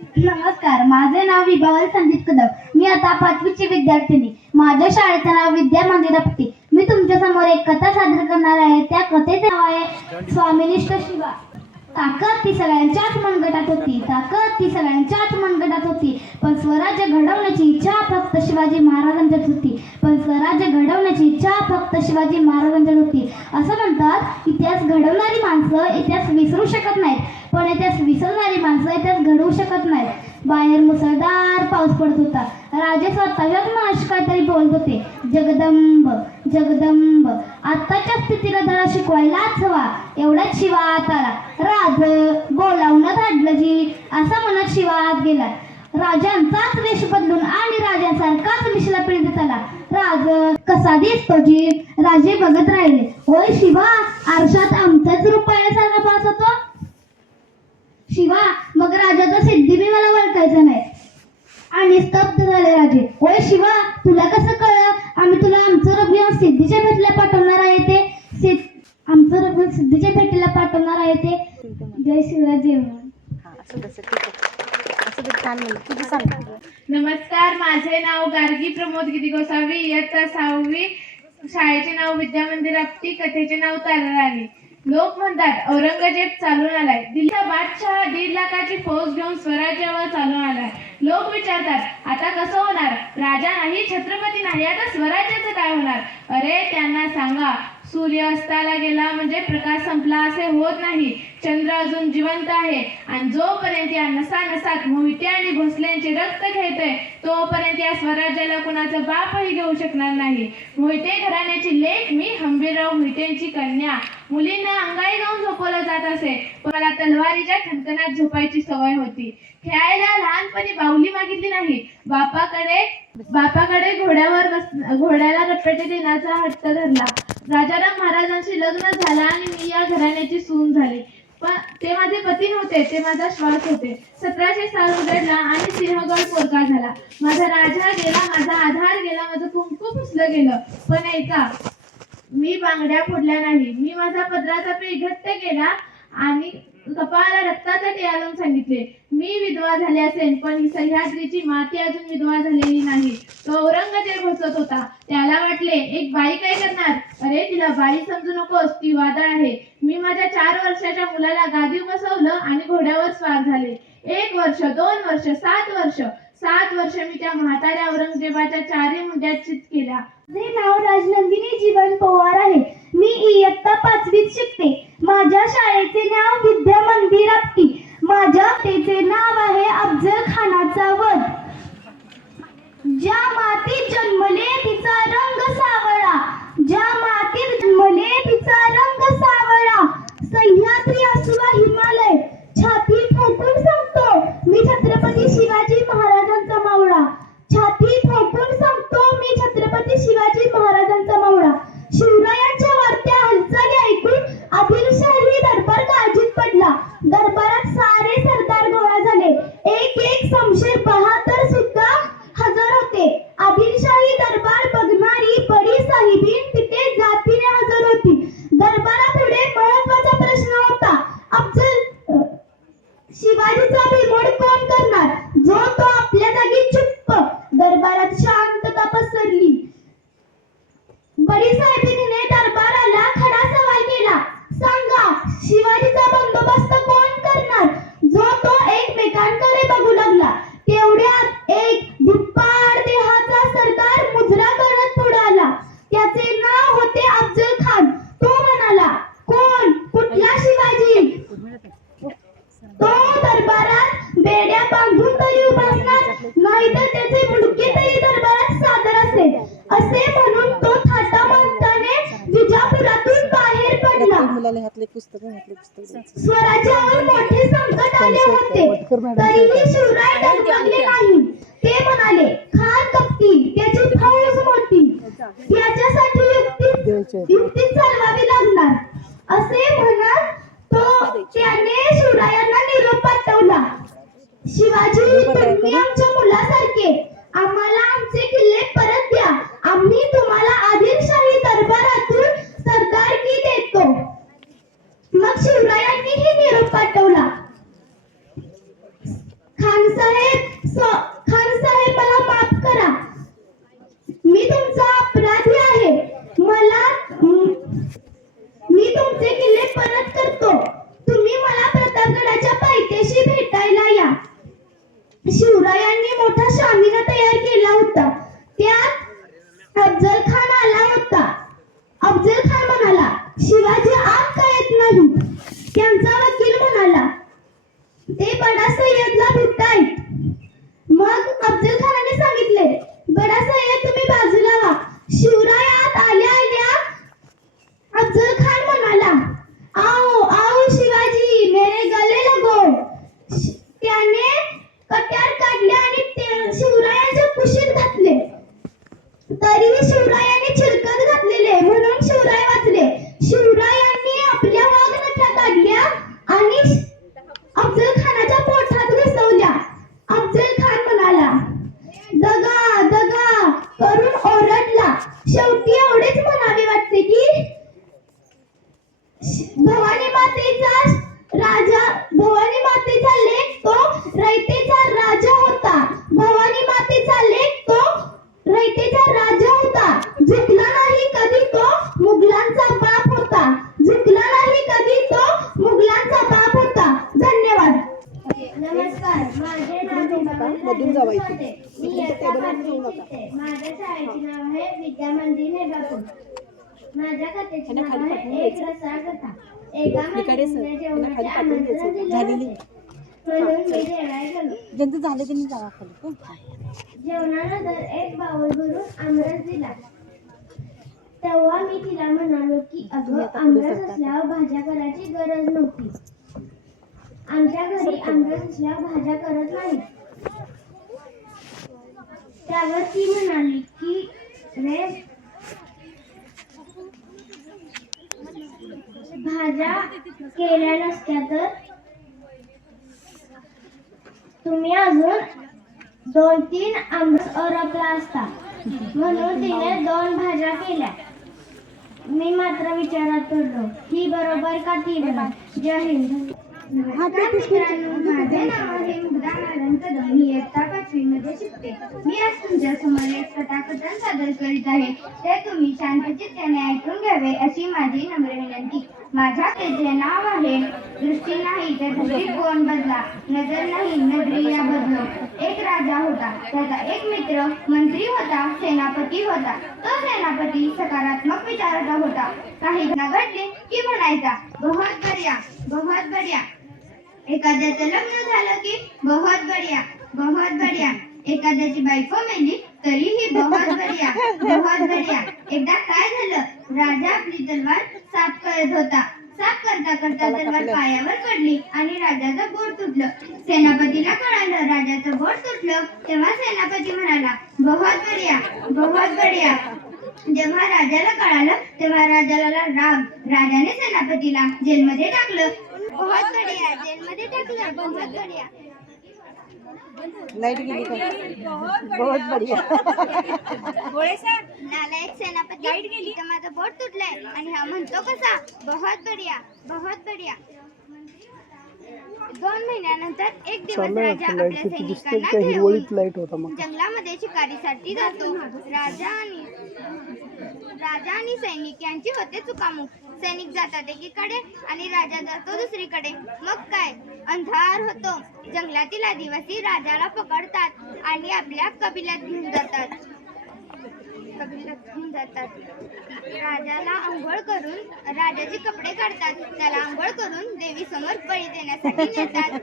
नमस्कार, माझे नाव विभावरी संदीप कदम. मी आता 5वीची विद्यार्थिनी. माझ्या शाळेचे नाव विद्या मंदिर आपटी. मी तुमच्या समोर एक कथा सादर करणार आहे. त्या कथेचे नाव आहे स्वामिनिष्ठ शिवा. ताकद ती सगळ्यांच्याच मनगटात होती, ताकद ती सगळ्यांच्याच मनगटात होती. पण स्वराज्य घडवण्याची इच्छा फक्त शिवाजी महाराजांच्याच होती. पण स्वराज्य घडवण्याची इच्छा फक्त शिवाजी महाराजांच्याच होती. असं म्हणतात, इतिहास घडवणारी माणसं इतिहास विसरू शकत नाहीत, पण इतिहास विसरणारी माणसं इतिहास घडवू शकत नाहीत. बाहेर मुसळधार पाऊस पडत होता. राजे स्वतःच्याच मनाशी काहीतरी बोलत होते. जगदंब जगदंब. आत्ताच्या स्थितीला धडा शिकवायलाच हवा. एवढ्याच शिवा आत आला. राज बोलावून धाडलं जी, असं म्हणत शिवा आत गेला. राजांचाच वेश बदलून आणि राजांसारखाच मिशला पिळत आला. राज कसा दिसतो जी? राजे बघत राहिले. होय शिवा, आरशात आमचाच रूप पाहिल्यासारखा भास होतो. शिवा, मग राजाचा सिद्धी बी मला ओळखायचं नाही. आणि स्तब्ध झाले राजे. होय शिवा, तुला कसं कळलं? आम्ही तुला आमचं रूप सिद्धीच्या भेटीला पाठवणार आहे ते. आमचं रूप सिद्धीच्या भेटीला पाठवणार आहे ते. जय शिवराज जय महाराज. नमस्कार, माझे नाव गार्गी प्रमोद गिरी गोसावी. इयत्ता 6वी. शाळेचे नाव विद्या मंदिर आपटी. कथेचे नाव ताराराणी. लोक म्हणतात औरंगजेब चालून आलाय. दिल्लीचा बादशाह 1.5 लाखाची फौज घेऊन स्वराज्यावर चालून आलाय. लोक विचारतात आता कसं होणार? राजा नाही, छत्रपती नाही, आता स्वराज्याचं काय होणार? अरे त्यांना सांगा, सूर्य अस्ताला गेला म्हणजे प्रकाश संपला असे होत नाही. चंद्र अजून जिवंत आहे आणि जोपर्यंत या नसानसात मोहिते आणि भोसलेंचे रक्त खेळतंय तोपर्यंत या स्वराज्याला कुणाचं बापही घेऊ शकणार नाही. मोहिते घराण्याची लेक मी, हंबीरराव मोहितेंची कन्या. मुलींना अंगाई गाऊन झोपवलं जात असे, पण मला तलवारीच्या ठणकणात झोपायची सवय होती. खेळायला लहानपणी बाहुली मागितली नाही. बापाकडे घोड्याला रपेटे देण्याचा हट्ट धरला. राजाराम महाराजांशी लग्न झालं आणि मी या घराण्याची सून झाले. पण ते माझे पती नव्हते, ते माझा श्वास होते. 1700 साल उघडला आणि सिंहगड पोरका झाला. माझा राजा गेला, माझा आधार गेला, माझं कुंकू पुसलं गेलं. पण ऐका, मी बांगड्या फोडल्या नाही. मी माझा पदराचा पेच घट्ट केला आणि कपाळाला रक्ताचा टिळा लावून सांगितले, मी विधवा झाले असेल, पण ही सह्याद्रीची माती अजून विधवा झालेली नाही. तो औरंगजेब हसत होता. त्याला वाटले एक बाई काय करणार? अरे तिला बाई समजू नकोस, ती वादळ आहे. मी माझ्या 4 वर्षाच्या मुलाला गादीवर बसवलं आणि घोड्यावर स्वार झाले. 1 वर्ष, 2 वर्ष, 7 वर्ष. 7 वर्ष मी त्या म्हाताऱ्या औरंगजेबाच्या 4 मुंड्या चित केल्या. माझे नाव राजनंदिनी जीवन पवार आहे. मी इयत्ता 5वीत शिकते. माझ्या शाळेचे नाव विद्या मंदिर आपटी. माझ्या आत्याचे नाव आहे अफजल खानाचा वध. ज्या मातीत जन्मले तिचा रंग सावळा, ज्या मातीत जन्मले तिचा रंग सावळा. सह्याद्री असुवा हिमालय, छाती ठोकून सांगतो मी छत्रपती शिवाजी महाराजांचा मावळा. छाती ठोकून सांगतो मी छत्रपती शिवाजी महाराजांचा मावळा. शिवरायांच्या वाढत्या हालचाली ऐकून आदिलशाही दरबार काळजीत पडला. दरबारात सारे सरदार गोळा झाले. एक शमशेर बहादर सुद्धा हजर होते. आदिलशाही दरबार बघणारी बडी साहिबीन तिथे जातीने हजर होती. दरबारापुढे महत्वाचा प्रश्न होता. शिवाजीचा बिमोड कोण करणार? जो तो आपल्या जागी चुप्प. दरबारात शांतता पसरली. बडी साहेबीने दरबाराला खडा सवाल केला. सांगा, शिवाजीचा बंदोबस्त कोण करणार? जो तो एकमेकांकडे बघू लागला. तेवढ्यात एक धिप्पाड देहाचा सरदार मुजरा करत पुढे आला. त्याचे नाव होते अफजल खान. तो म्हणाला, कोण? कुठला शिवाजी? तो दरबारात बेड्या बांधून तरी उभासणार, नाहीतर त्याचे मुंडके तरी दरबारात सादर असेल, असे म्हणून तो थाटामाटाने विजापुरातून बाहेर पडला. स्वराज्यावर मोठे संकट आले होते, तरीही शिवराय डगमगले नाही. ते म्हणाले, खान कपटी, त्याची फौज मोठी, त्याच्यासाठी युक्ती चालवावी लागणार, असे म्हणत त्याने शिवरायांना निरोप पाठवला. शिवाजी, तुम्ही आमच्या मुलासारखे, आम्हाला आमचे किल्ले परत द्या. आम्ही तुम्हाला आदिलशाही दरबारातून सरदारकी देतो. मग शिवरायांनीही निरोप पाठवला. खान शिवरायांनी मोठा शामियाना तयार केला होता. त्यात अफजल खान आला होता. अफजल खान म्हणाला, शिवाजी आत का येत नाही? त्यांचा वकील म्हणाला, ते बडा सय्यदला भेटायत. मग अफजल खानाने सांगितले, बडा सय्यद तुम्ही बाजूला व्हा. शिवराय आत आल्या आल्या अफजल खान म्हणाला, आओ आओ शिवाजी, मेरे गले लगो. त्याने कट्यार काढले आणि ते शिवरायांच्या कुशीत घातले. तरीही शिवरायांनी चिरकत घातलेले म्हणून शिवराय वाचले. शिवरायांनी आपल्या वाघनख्या काढल्या आणि अफजल खानाच्या पोटात घुसवल्या. अफजल खान म्हणाला, दगा दगा करून ओरडला. शेवटी एवढेच म्हणावे वाटते की भवानी मातेचा लेक तो रयतेचा राजा होता. भवानी मातेचा लेक तो रयतेचा राजा होता. झुकला नाही कधी तो मुघलांचा बाप होता. झुकला नाही कधी तो मुघलांचा बाप होता. धन्यवाद. नमस्कार, माझे नाव आहे. मी इयत्ता 5वीत शिकते. माझ्या शाळेचे नाव आहे विद्या मंदिर नेबापूर. माझ्या कथेचे नाव आहे एक रसाळ कथा. एका महिन्याने जेवणाचे आमंत्रण दिले म्हणून मी जेवायला गेलो. जेवणानंतर एक बाऊल भरून आमरस दिला. तेव्हा मी तिला म्हणालो की अगं, आमरस असल्यावर भाज्या करायची गरज नव्हती. आमच्या घरी आमरस असल्यावर भाज्या करत नाही. त्यावर ती म्हणाली की रे, भाज्या केल्या नसत्या तर तुम्ही अजून 2-3 आमरस अरपला असता. म्हणून तिने 2 भाज्या केल्या. मी मात्र विचारात पडलो, ही बरोबर का ती बरोबर? जय हिंद. नमस्कार मित्रांनो, माझे नाव आहे मुग्धा नारायण कदम. मी इयत्ता 5वी मध्ये शिकते. मी आज तुमच्या समोर एक कथाकथन सादर करीत आहे. ते तुम्ही शांतचित्ताने ऐकून घ्यावे अशी माझी नम्र विनंती. माझ्या कथेचे नाव आहे दृष्टी नाही तर दृष्टिकोन बदला, नजर नाही नजरिया बदलो. एक राजा होता. त्याचा एक मित्र मंत्री होता, सेनापती होता. तो सेनापती सकारात्मक विचाराचा होता. काही घडले की म्हणायचा, बहुत बढिया बहुत बढिया. एखाद्याचं लग्न झालं की बहुत बढिया बहुत बढिया. एखाद्याची बायको मेली तरीही बहुत बढिया बहुत बढिया. एकदा काय झालं, राजा आपली तलवार साफ करत होता. साफ करता करता तलवार पायावर पडली आणि राजाचं बोट तुटलं. सेनापतीला कळालं राजाचं बोट तुटलं. तेव्हा सेनापती म्हणाला, बहुत बढिया बहुत बढिया. जेव्हा राजाला कळालं तेव्हा राजाला राग. राजाने सेनापतीला जेलमध्ये टाकलं. बहुत बढिया, जेलमध्ये टाकलं. बहुत बढिया. लाइट गेली का? बहुत बढ़िया. नालायक सेनापती, इथं माझं बोट तुटलंय आणि हा म्हणतो कसा, बहुत बढिया बहुत बढिया. 2 महिन्यानंतर एक दिवस राजा आपल्या सैनिकांना घेऊन जंगलामध्ये शिकारीसाठी जातो. राजा आणि सैनिक यांची होते चुकामुक. सैनिक जातात एकीकडे आणि राजा जातो दुसरीकडे. मग काय, अंधार होतो. जंगलातील आदिवासी राजाला पकडतात आणि आपल्या कबिलात घेऊन जातात. राजाला आंघोळ करून, राजाचे कपडे काढतात. त्याला आंघोळ करून देवी समोर बळी देण्यासाठी नेतात.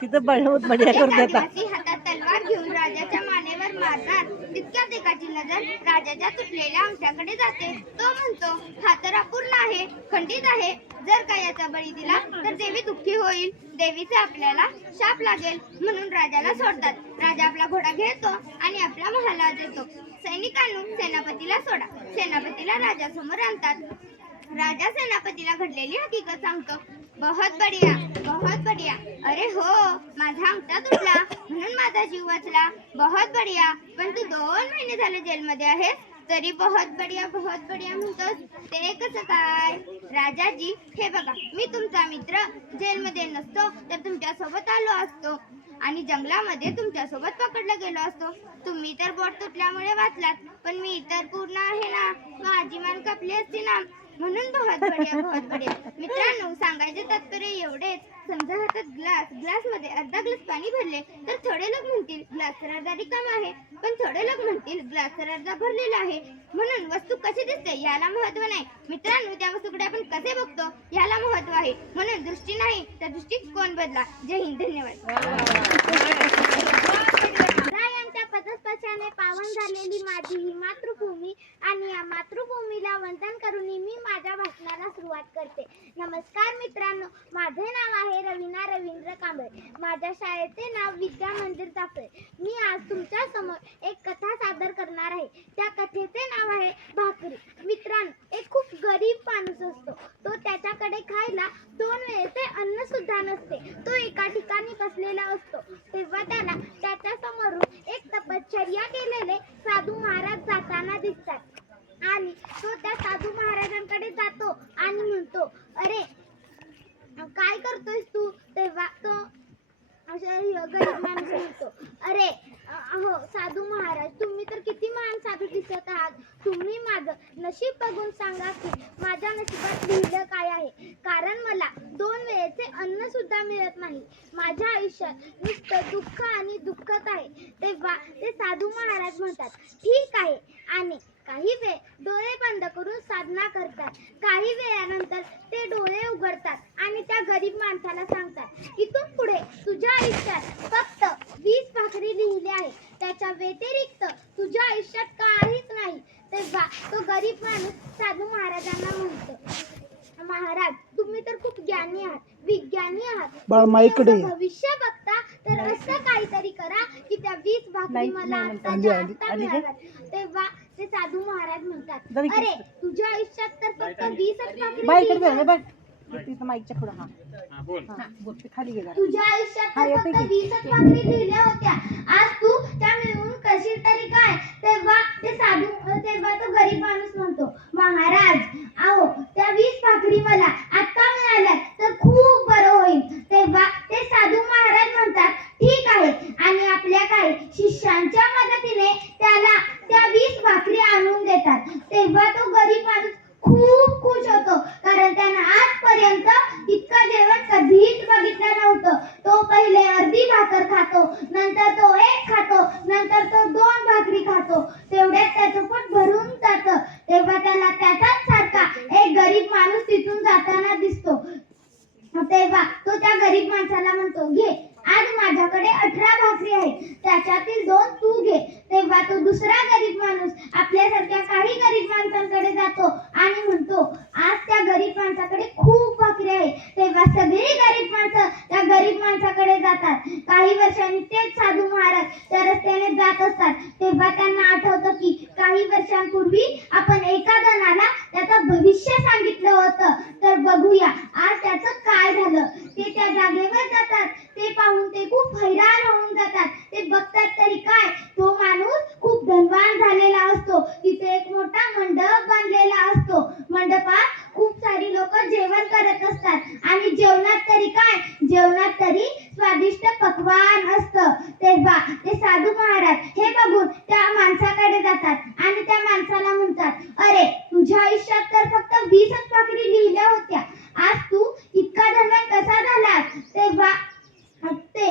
तिथं बहुत बढ़िया कर देता. आदिवासी हातात तलवार घेऊन राजाच्या मानेवर मारतात. तितक्यात एकाची नजर राजाच्या तुटलेल्या अंगठ्याकडे जाते. तो म्हणतो, हा तर अपूर्ण आहे, खंडित आहे. जर का याचा बळी दिला तर देवी दुःखी होईल. देवीचा आपल्याला शाप लागेल. म्हणून राजाला सोडतात. राजा आपला घोडा घेतो आणि आपल्या महालात येतो. सैनिकांनो, सेनापतीला सोडा. सेनापतीला राजासमोर आणतात. राजा सेनापतीला घडलेली हकीकत सांगतो. बहुत बढिया बहुत बढिया. अरे हो, माझा अंगठा तुटला म्हणून माझा जीव वाचला. बहुत बढिया. पण तू 2 महिने झाले जेलमध्ये आहेस तरी बहुत बढिया म्हणतोस, ते कसं काय? राजाजी, हे बघा, मी तुमचा मित्र. जेलमध्ये नसतो तर तुमच्या सोबत आलो असतो आणि जंगलामध्ये तुमच्या सोबत पकडला गेलो असतो. तुम्ही तर बोट तुटल्यामुळे वाचलात, पण मी तर पूर्ण आहे ना. माझी मान कापली असती ना. म्हणून बहुत बढिया मित्रांनो, सांगायचे तात्पर्य एवढेच. समजा हातात ग्लास मध्ये अर्धा ग्लास पाणी भरले तर थोडे लोक म्हणतील ग्लास तर अर्धा रिकामा आहे, पण थोडे लोक म्हणतील ग्लास तर अर्धा भरलेला आहे. म्हणून वस्तू कशी दिसते याला महत्व नाही मित्रांनो, त्या वस्तूकडे आपण कसे बघतो याला महत्व आहे. म्हणून दृष्टी नाही तर दृष्टिकोन बदला. जय हिंद, धन्यवाद. पदस्पर्शाने पावन झालेली माझी ही मातृभूमी आणि या मातृभूमीला वंदन करून मी माझ्या भाषणाला सुरुवात करते. नमस्कार मित्रांनो, माझे नाव आहे रवीना रवींद्र कांबळे. माझ्या शाळेचे नाव विद्या मंदिर जाफळे. मी आज तुमच्या समोर एक कथा सादर करणार आहे. त्या कथेचे नाव आहे भाकरी. मित्रांनो, एक खूप गरीब माणूस असतो. तो त्याच्याकडे खायला 2 वेळेचे अन्न सुद्धा नसते. तो एका ठिकाणी बसलेला असतो. तेव्हा त्याला त्याच्या समोरून एक तपश्चर्या केलेले साधू महाराज जाताना दिसतात आणि तो त्या साधू महाराजांकडे जातो आणि म्हणतो, अरे काय करतोयस तू? तेव्हा तो गरीब माणूस म्हणतो, अरे हो साधू महाराज, तुम्ही तर किती महान साधू दिसत आहात. तुम्ही माझं नशीब बघून सांगा की माझ्या नशिबात लिहिलं काय आहे. कारण मला 2 वेळेचे अन्न सुद्धा मिळत नाही. माझ्या आयुष्यात नुसतं दुःख आणि दुःखच आहे. तेव्हा ते साधू महाराज म्हणतात, ठीक आहे. आणि काही वेळ डोळे बंद करून साधना करतात. काही वेळानंतर ते डोळे उघडतात आणि त्या गरीब माणसाला सांगतात, इथून पुढे तुझ्या आयुष्यात फक्त 20 भाकरी लिहिली आहे. त्याच्या व्यतिरिक्त तुझ्या आयुष्यात काहीच नाही. तेव्हा तो गरीब माणूस साधू महाराजांना म्हणतो, महाराज तुम्ही तर खूप ज्ञानी आहात, विज्ञानी आहात. भविष्य बघता तर असं काहीतरी करा की त्या 20 भाकरी मला आता मिळाव्यात. तेव्हा ते साधू महाराज म्हणतात, अरे तुझ्या आयुष्यात तर फक्त 20च भाकरी. तुझ्या आयुष्यात तर फक्त 20च भाकरी लिहिल्या होत्या. आज तू त्या मिळवून करशील तरी काय? तेव्हा तो गरीब माणूस म्हणतो, महाराज अहो त्या 20 भाकरी मला आता मिळाल्या तर खूप बरं होईल. तेव्हा ते साधू महाराज म्हणतात, ठीक आहे. आणि आपल्या काही शिष्यांच्या मदतीने त्याला त्या 20 भाकरी आणून देतात. तेव्हा तो गरीब माणूस खूप खुश होतो, कारण त्यानं आजपर्यंत इतकं जेवण कधीच बघितलं नव्हतं. तो पहिले अर्धी भाकर खातो, नंतर तो 1 खातो, नंतर तो 2 भाकरी खातो. तेवढ्यात त्याचं पोट भरून जातं. तेव्हा त्याला त्याचाच सारखा एक गरीब माणूस तिथून जाताना दिसतो. तेव्हा तो त्या गरीब माणसाला म्हणतो, घे आज माझ्याकडे 18 भाकरी आहेत, त्याच्यातील 2 तू घे. तेव्हा तो दुसरा गरीब माणूस आपल्यासारख्या काही गरीब माणसांकडे जातो आणि म्हणतो, आज त्या गरीब माणसाकडे खूप भाकरी आहे. तेव्हा सगळी गरीब माणसं त्या गरीब माणसाकडे जातात. काही वर्षांनी तेच साधू महाराज त्या रस्त्याने जात असतात. तेव्हा त्यांना आठवतं की काही वर्षांपूर्वी आपण एका जणाला त्याचं भविष्य सांगितलं होतं, तर बघूया आज त्याचं काय झालं. ते त्या जागेवर जातात. ते पाहून ते खूप हैराण होऊन जातात. ते बघतात तरी काय, तो माणूस खूप धनवान झालेला असतो. तिथे एक मोठा मंडप बांधलेला असतो. मंडपात खूप सारी लोक जेवण करत असतात आणि जेवणात तरी काय, जेवणात तरी स्वादिष्ट पक्वान असतं. तेव्हा ते साधू महाराज हे बघून त्या माणसाकडे जातात आणि त्या माणसाला म्हणतात, अरे तुझ्या आयुष्यात तर फक्त 20च भाकरी लिहिल्या होत्या, आज तू इतका धनवान कसा झालास? तेव्हा ते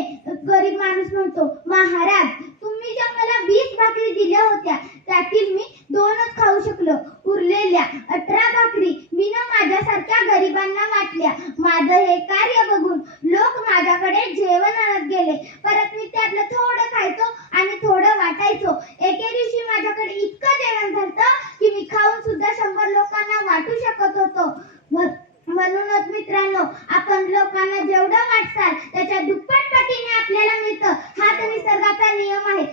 गरीब माणूस म्हणतो, महाराज तुम्ही ज्या मला 20 भाकरी दिल्या होत्या त्यातील मी 2च खाऊ शकलो. उरलेल्या 18 भाकरी मी माझ्यासारख्या गरिबांना वाटल्या. माझं हे कार्य बघून लोक माझ्याकडे जेवण आणत गेले. परत मी त्यातलं थोडं खायचो आणि थोडं वाटायचो. एके दिवशी माझ्याकडे इतकं जेवण झालं की मी खाऊन सुद्धा 100 लोकांना वाटू शकत होतो. म्हणूनच मित्रांनो, आपण लोकांना जेवढं वाटसाल त्याच्या दुप्पट पटीने आपल्याला मिळतं. हाच निसर्गाचा नियम आहे.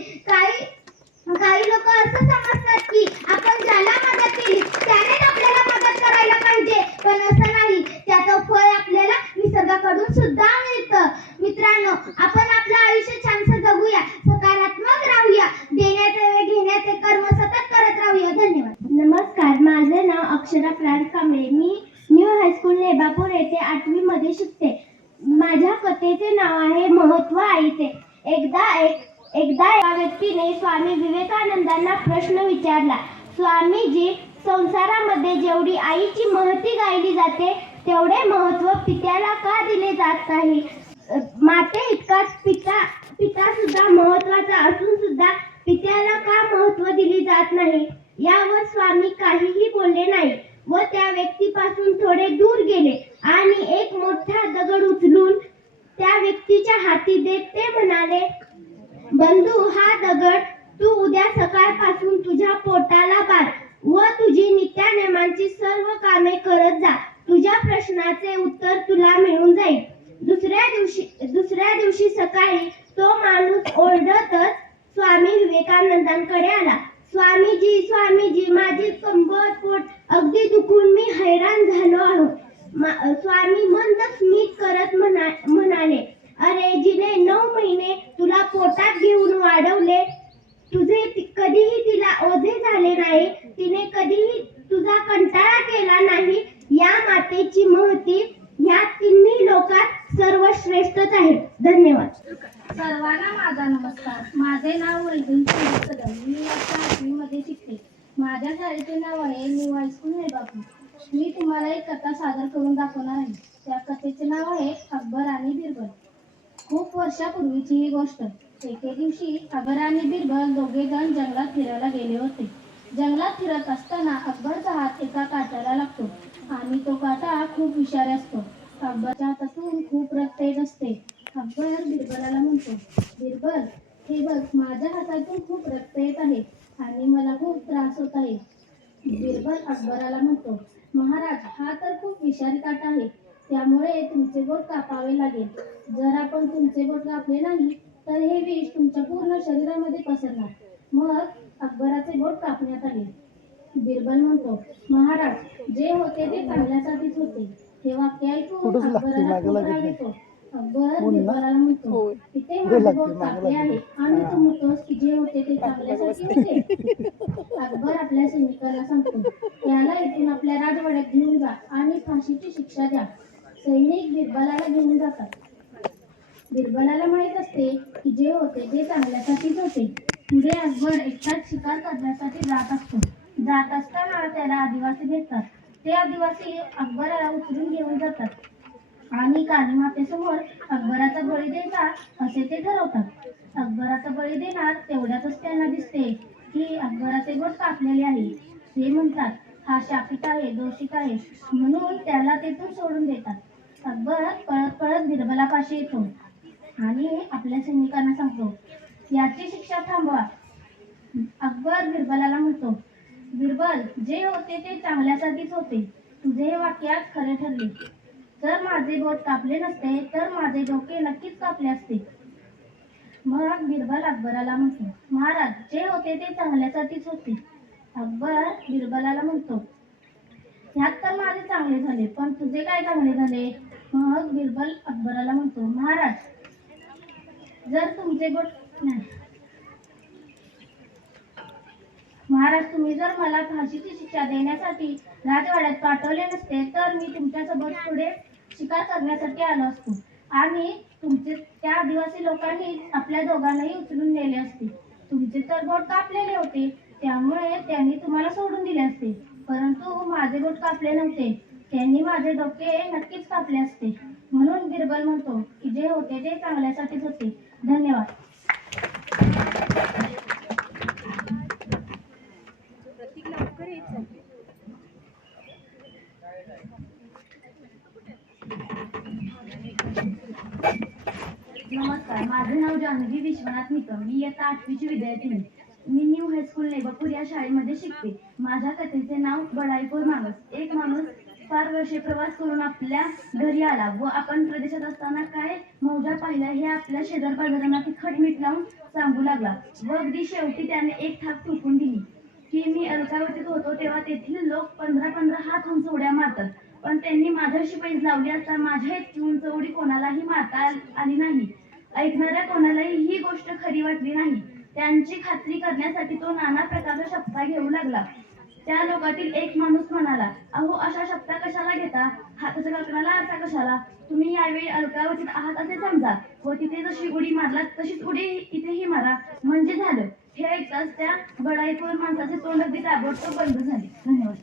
काही लोक असं समजतात की आपण ज्याला मदत केली त्यानेच आपल्याला मदत करायला पाहिजे, पण असं नाही. त्याचं फळ आपल्याला निसर्गाकडून सुद्धा मिळतं. मित्रांनो, आपण आपलं आयुष्य छानसं जगूया, सकारात्मक राहूया, देण्याचे व घेण्याचे कर्म सतत करत राहूया. धन्यवाद. नमस्कार, माझे नाव अक्षरा प्रांत कांबळे. मी न्यू हायस्कूल नेबापूर येथे 8वी मध्ये शिकते. माझ्या कथेचे नाव आहे महत्व आईचे. एकदा एका व्यक्तीने स्वामी विवेकानंदांना प्रश्न विचारला, स्वामीजी संसारामध्ये जेवढी आईची महती गायली जाते तेवढे महत्त्व पित्याला का दिले जात नाही? माते इतकाच पिता सुद्धा महत्त्वाचा असून सुद्धा पित्याला का महत्त्व दिले जात नाही? यावर स्वामी काहीही बोलले नाही व त्या व्यक्तीपासून थोडे दूर गेले आणि एक मोठा दगड उचलून त्या व्यक्तीच्या हाती देत ते म्हणाले, बंधू, हा दगड तू उद्या सकाळपासून तुझ्या पोटाला बांध व तुझी नित्यानेमांची सर्व कामे करत जा. तुझ्या प्रश्नाचे उत्तर तुला मिळून जाईल. दुसऱ्या दिवशी सकाळी तो माणूस ओरडतच स्वामी विवेकानंदांकडे आला. स्वामीजी, माझी कंबर पोट अगदी दुखून मी हैराण झालो आहोत. स्वामी मंद स्मित करत म्हणाले, अरे, जिने 9 महिने तुला पोटात घेऊन वाढवले, तुझे कधीही तिला ओझे झाले नाही, तिने कधीही तुझा कंटाळा केला नाही. या मातेची महती ह्या तिन्ही लोकात सर्वश्रेष्ठच आहे. धन्यवाद. सर्वांना माझा नमस्कार. माझे नाव वैजंती कदम. मी आता 8वी मध्ये शिकते. माझ्या शाळेचे नाव आहे न्यू हायस्कूल नेबापूर. मी तुम्हाला एक कथा सादर करून दाखवणार आहे. त्या कथेचे नाव आहे अकबर आणि बिरबल. खूप वर्षापूर्वीची ही गोष्ट. एके दिवशी अकबर आणि बिरबल दोघे जण जंगलात फिरायला गेले होते. जंगलात फिरत असताना अकबरचा हात एका काट्याला लागतो आणि तो काटा खूप विषारी असतो. अकबरच्या हातातून खूप रक्त येत असते. अकबर बिरबलाला म्हणतो, बिरबल, हे बघ, माझ्या हातातून खूप रक्त येत आहे आणि मला खूप त्रास होत आहे. बिरबल अकबराला म्हणतो, महाराज, हा तर खूप विषारी काटा आहे, त्यामुळे तुमचे बोट कापावे लागेल. जर आपण तुमचे बोट कापले नाही तर हे विष तुमच्या पूर्ण शरीरामध्ये पसरणार. मग अकबराचे बोट कापण्यात आले. बिरबल म्हणतो, महाराज, जे होते ते चांगल्यासाठीच होते. हे वाक्य ऐकून अकबराला खूप राग येतो. अकबर बिरबलाला म्हणतो, तिथे माझे बोट कापले आहे आणि तू म्हणतोस की जे होते ते चांगल्यासाठी होते. अकबर आपल्या सैनिकांना सांगतो, त्याला इथून आपल्या राजवाड्यात घेऊन जा आणि फाशीची शिक्षा द्या. सैनिक बिरबलाला घेऊन जातात. बिरबलाला माहित असते की जे होते ते चांगल्यासाठीच होते. पुढे अकबर एकटाच शिकार करण्यासाठी जात असतो. जात असताना त्याला आदिवासी भेटतात. ते आदिवासी अकबराला उचलून घेऊन जातात आणि काली मातेसमोर अकबराचा बळी द्यायचा असे ते ठरवतात. अकबराचा बळी देणार तेवढ्यातच त्यांना दिसते की अकबराचे बोट कापलेले आहे. ते म्हणतात, हा शापित आहे, दोषित आहे, म्हणून त्याला तेथून सोडून देतात. अकबर पळत पळत बिरबलापाशी येतो आणि आपल्या सैनिकांना सांगतो, याची शिक्षा थांबवा. अकबर बिरबलाला म्हणतो, बिरबल, जे होते ते चांगल्यासाठीच होते. तुझे हे वाक्य आज खरे ठरले. जर माझे बोट कापले नसते तर माझे डोके नक्कीच कापले असते. मग बिरबल अकबराला म्हणतो, महाराज, जे होते ते चांगल्यासाठीच होते. अकबर बिरबलाला म्हणतो, ह्यात तर माझे चांगले झाले, पण तुझे काय चांगले झाले? मग बिरबल अकबराला म्हणतो, महाराज, जर तुमचे बोट नाही महाराज, तुम्ही जर मला फाशीची शिक्षा देण्यासाठी राजवाड्यात पाठवले नसते तर मी तुमच्यासोबत पुढे शिकार करण्यासाठी आलो असतो आणि तुमचे त्या आदिवासी लोकांनी आपल्या दोघांनाही उचलून नेले असते. तुमचे तर बोट कापलेले होते, त्यामुळे त्यांनी तुम्हाला सोडून दिले असते, परंतु माझे बोट कापले नव्हते. त्यांनी माझे डोके नक्कीच कापले असते. म्हणून बिरबल म्हणतो की जे होते ते चांगल्यासाठीच होते. धन्यवाद. नमस्कार, माझे नाव जान्हवी विश्वनाथ निकम. मी इयत्ता 8वीची विद्यार्थिनी. मी न्यू हायस्कूल नेबापूर या शाळेमध्ये शिकते. माझ्या कथेचे नाव बडाईकोर माणूस. एक माणूस फार वर्षे प्रवास करून आपल्या घरी आला व आपण प्रदेशात असताना काय मौजा पाहिल्या हे आपल्या शेजार पाजारांना तिखट मीठ लावून सांगू लागला व अगदी शेवटी त्याने एक थाप ठोकून दिली की मी अलकावतीत होतो तेव्हा तेथील लोक 15-15 हात उंच उड्या मारतात, पण त्यांनी माझ्याशी पैज लावली असता माझ्या इतकी उंच उडी कोणालाही मारता आली नाही. ऐकणाऱ्या कोणालाही ही गोष्ट खरी वाटली नाही. त्यांची खात्री करण्यासाठी तो नाना प्रकारच्या शब्दा घेऊ लागला. त्या लोकातील एक माणूस म्हणाला, अहो, अशा शब्दा कशाला घेता? हाताच्या कंकणाला असा कशाला? तुम्ही यावेळी अलकावतीत आहात असे समजा व तिथे जशी उडी मारलात तशीच उडी इथेही मारा, म्हणजे झालं. हे ऐकताच त्या बडाईखोर माणसाचे तोंड अगदी ताबडतोब बंद झाले. धन्यवाद.